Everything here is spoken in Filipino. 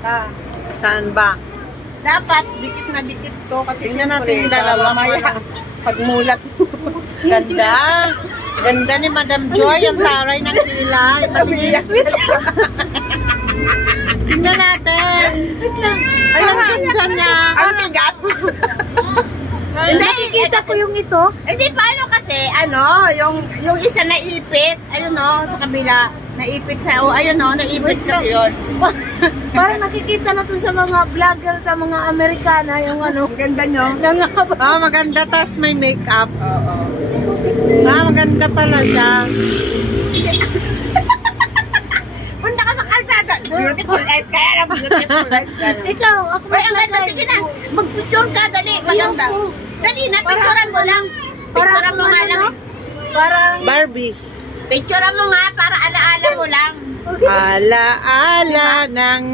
mata. Saan ba? Dapat, dikit na dikit to. Kasi Tingnan syempre, natin yung dalawa. mamaya, pagmulat. Ganda. Ganda ni Madam Joy. Ang taray ng kilay. Maliit. Tingnan natin. Ay, ang ganda niya. Ang bigat. Hindi, nakikita ko yung ito. Hindi, paano kasi, yung isa naipit, ayun no, sa kabila, naipit sa, ayun no, naipit kasi yun. Parang nakikita na to sa mga vlogger, sa mga Amerikana, yung ano. Ang ganda nyo. Nangaba. Ah, maganda. Tas may makeup. Oo. Ah, maganda pala siya. Punta ka sa kalsada. Beautiful eyes, kaya na beautiful eyes. Ikaw, ako Uy, ang ganda, sige na. Mag-picture ka, dali, maganda. Dali na, picturean mo lang. Picturean mo nga lang. Parang Barbie. Picturean mo nga para alaala mo lang. Ala-ala ng